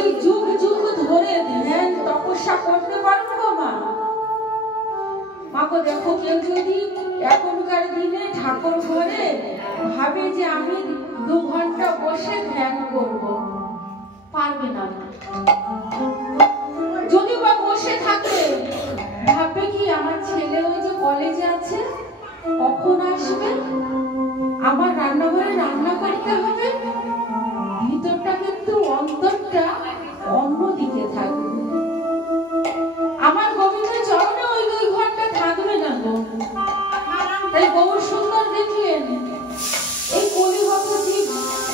সেই যুগ যুগ ধরে ধ্যান তপস্যা করতে পারবো গো মা? মাকে দেখো, কেউ যদি এখনকার দিনে ঠাকুর ঘরে ভাবে যে আমি 2 ঘন্টা বসে ধ্যান করব, পারবে না। যদি বা বসে থাকে ভাববে কি আমার ছেলে ওই যে কলেজে আছে, কখন আসবে, আমার রান্নাঘরে রান্না করতে হবে, ভিতরটা কিন্তু অন্তরটা অন্যদিকে থাকবে। আমার গোবিন্দ চরণে ওই 2 ঘন্টা থাকবে না গো। তাই গৌর সুন্দর দেখলেন এই কলিগত জীব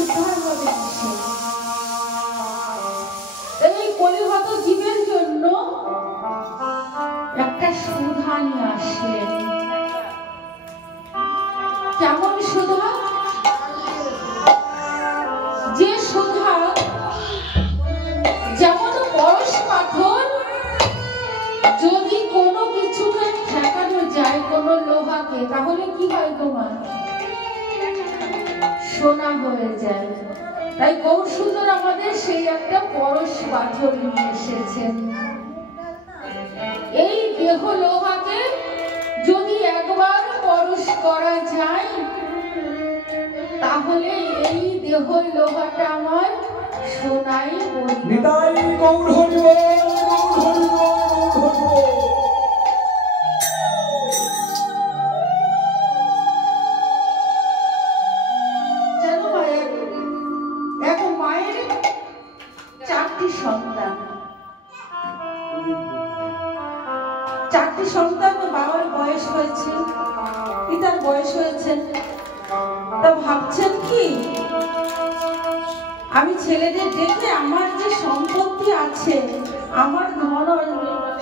উদ্ধার হবে কিসে? এই কলিগত জীবের জন্য একটা সুধা নিয়ে আসলেন। কেমন সুধা? যে সুধা যেমন পরশ পাথর, যদি কোনো কিছুকে ঠেকানো যায় কোনো লোহাকে, তাহলে কি হয় তোমার? সোনা হয়ে যায়। তাই গৌর সুন্দর আমাদের সেই একটা পরশ পাথর নিয়ে এসেছেন। এই দেহ লোহাকে যদি একবার পরশ করা যায়, তাহলে এই দেহ লোহাটা আমার সোনাই নিতাই গৌর হরি বল, গৌর হরি বল, গৌর হরি বল। জানো মা, এক মায়ের 4টি সন্তান, 4টি সন্তান। বাবার বয়স হয়েছে, পিতার বয়স হয়েছে, তা ভাবছেন কি আমি ছেলেদের দেখে আমার যে সম্পত্তি আছে, আমার ধন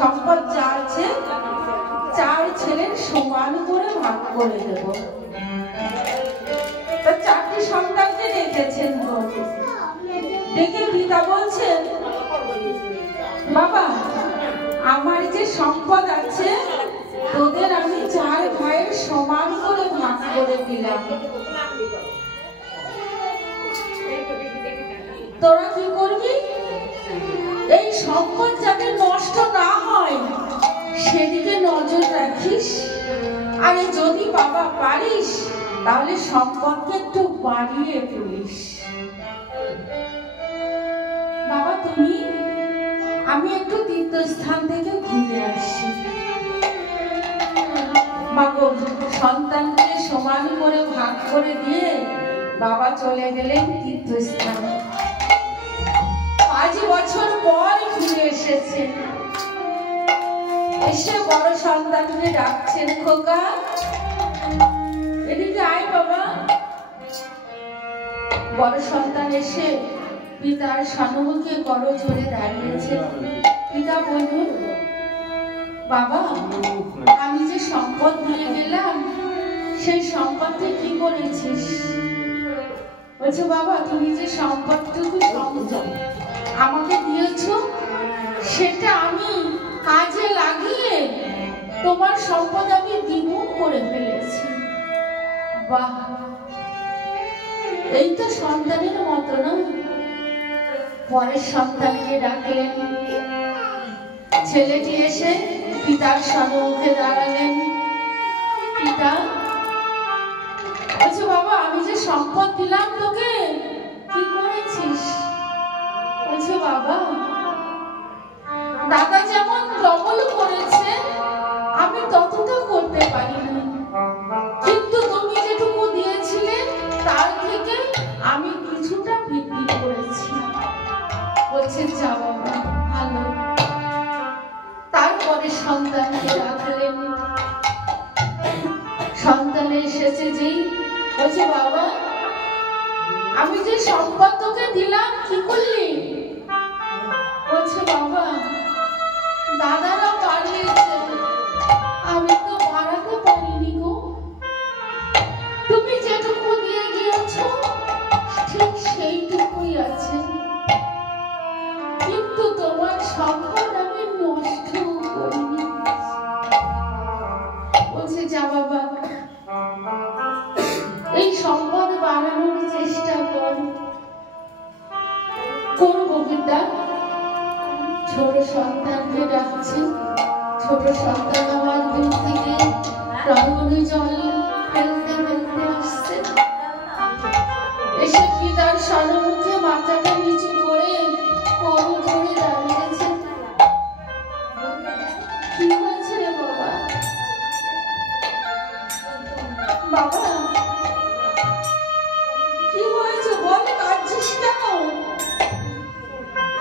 সম্পদ যা আছে, 4 ছেলের সমান করে ভাগ করে দেব। তা 4টি সন্তানকে ডেকেছেন গো। ডেকে পিতা বলছেন, বাবা আমার যে সম্পদ আছে তোদের আমি 4 ভাইয়ের সমান করে ভাগ করে দিলাম, তোরা কি করবি? এই সম্পদ যাতে নষ্ট না হয় সেদিকে নজর রাখিস, আর যদি বাবা পারিস তাহলে সম্পদকে একটু বাড়িয়ে তুলিস। বাবা তুমি, আমি একটু তীর্থস্থান থেকে ঘুরে আসি। মাগো, সন্তানকে সমান করে ভাগ করে দিয়ে বাবা চলে গেলেন তীর্থস্থানে। 5 বছর পর ফিরে এসেছেন। এসে বড় সন্তানকে ডাকছেন, খোকা এদিকে আয় বাবা। বড় সন্তান এসে পিতার সম্মুখে করজোড়ে দাঁড়িয়েছে। পিতা বলুন, বাবা আমি যে সম্পদ নিয়ে গেলাম সেই সম্পদে কি করেছিস? বলছে, বাবা তুমি যে সম্পদটুকু আমাকে দিয়েছ সেটা আমি কাজে লাগিয়ে তোমার সম্পদ আমি দ্বিগুণ করে ফেলেছি। বাহ, এই তো সন্তানের মতো না? পরের সন্তানকে ডাকলেন। ছেলেটি এসে পিতার সম্মুখে দাঁড়ালেন। পিতা বলছে, বাবা আমি যে সম্পদ দিলাম তোকে কি করেছিস? বলছে, বাবা দাদা যেমন ডবল করেছে আমি ততটা করতে পারিনি, কিন্তু তুমি যেটুকু দিয়েছিলে তার থেকে আমি কিছুটা বৃদ্ধি করেছি। বলছে, যা বাবা ভালো। তারপরে সন্তানকে রাখলেন। সন্তান এসেছে যেই বলছে, বাবা আমি যে সম্পদ তোকে দিলাম কি করলি? বলছে, বাবা দাদারা বাড়িয়েছে আমি তো বাড়াতে পারিনি গো। তুমি যেটুকু দিয়ে গিয়েছ ঠিক সেইটুকুই আছে, কিন্তু তোমার সম্পদ আমি নষ্ট করিনি। বলছে, যা বাবা এই সম্পদ বাড়ানোর চেষ্টা কর। করবো পিতা। ছোট সন্তানকে ডাকছে। ছোট সন্তান আমার দূর থেকে রঙ্গনে জল ফেলতে ফেলতে আসছে। এসে পিতার সম্মুখে মাথাটা নিচু করে করু ধরে দাঁড়িয়েছে। কি হয়েছে রে বাবা? বাবা কি হয়েছে বল, কাঁদছিস কেন?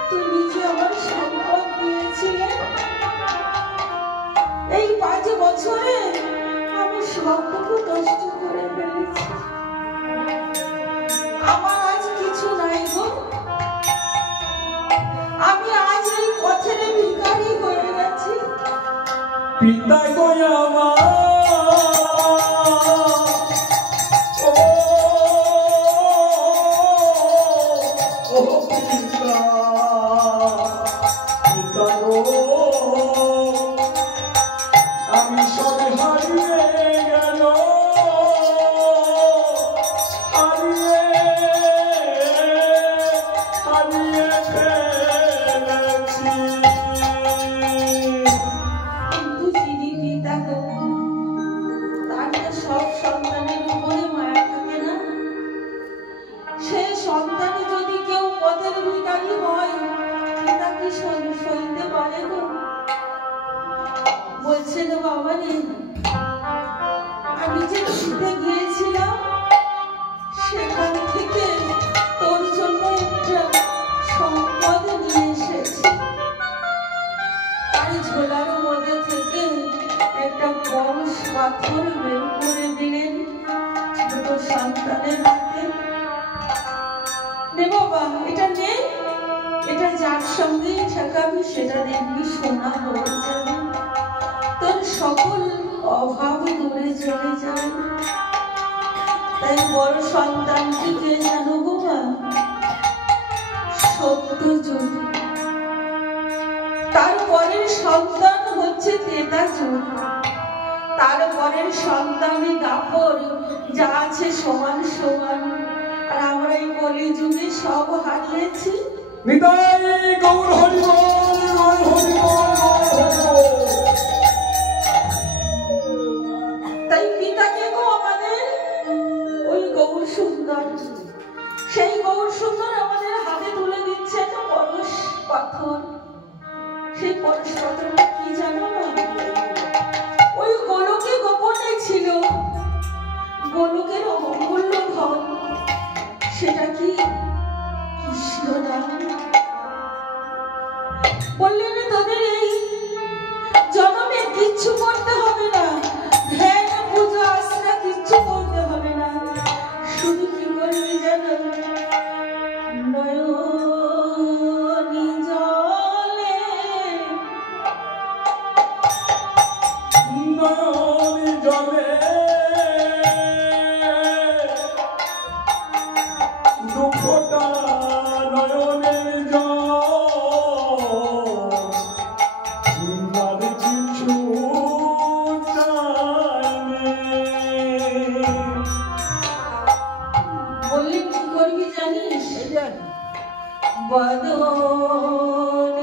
তুই নিজে আমার সম্পদ দিয়েছিলে, এই 5 বছরে আমি সবটুকু নষ্ট করে ফেলেছি। আমার আজ কিছু নাই গো, আমি আজ এই পথের ভিখারি হয়ে গেছি। পিতা গো আমার আমি সব হারিয়ে গেল, হারিয়ে ফেলেছি। কিন্তু যিনি পিতা গো, তার তো সব সন্তানের উপরে মায়া থাকে না? সে সন্তান যদি কেউ পথের ভিখারি হয়, পিতা কি সইতে পারে গো? বলছে তো বাবা রে, আমি যে শীতে গিয়েছিলাম সেখান থেকে তোর জন্য একটা সম্পদ নিয়ে এসেছি। তাই ঝোলার মধ্যে থেকে একটা বড় পাথর বের করে দিলেন ছোট সন্তানের হাতে। নে বাবা, এটা নে, এটা যার সঙ্গে ঠেকাবি সেটা দেখবি সোনা হয়ে যাবে, তোর সকল অভাব দূরে চলে যাবে। তাই বড় সন্তানটি কে জানো গো মা? সত্যযুগ। তারপরের সন্তান হচ্ছে ত্রেতাযুগ। তারপরের সন্তানে দাপর, যা আছে সমান সমান। আর আমরা এই কলিযুগে সব হারিয়েছি। নিতাই গৌর হরি বল, গৌর হরি বল, গৌর হরি বল। তাই পিতাকে গো আমাদের ওই গৌর সুন্দর, সেই গৌর সুন্দর আমাদের হাতে তুলে দিচ্ছেন পরশ পাথর। সেই পরশ পাথরটা কি জানো না? ওই গোলকে গোপনে ছিল, গোলকের অমূল্য ধন, সেটা কি কৃষ্ণ নাম। বললেন তোদের এই জন্মে কিচ্ছু করতে হবে না, ধ্যান পূজা আশ্রা কিচ্ছু করতে হবে না, শুধু কি করবি জানো? নয়নি জলে, নয়নি জলে দুঃখটা নয়নের জল, আর কিছু চাইনি। বললেন কি করবি জানিস? বদন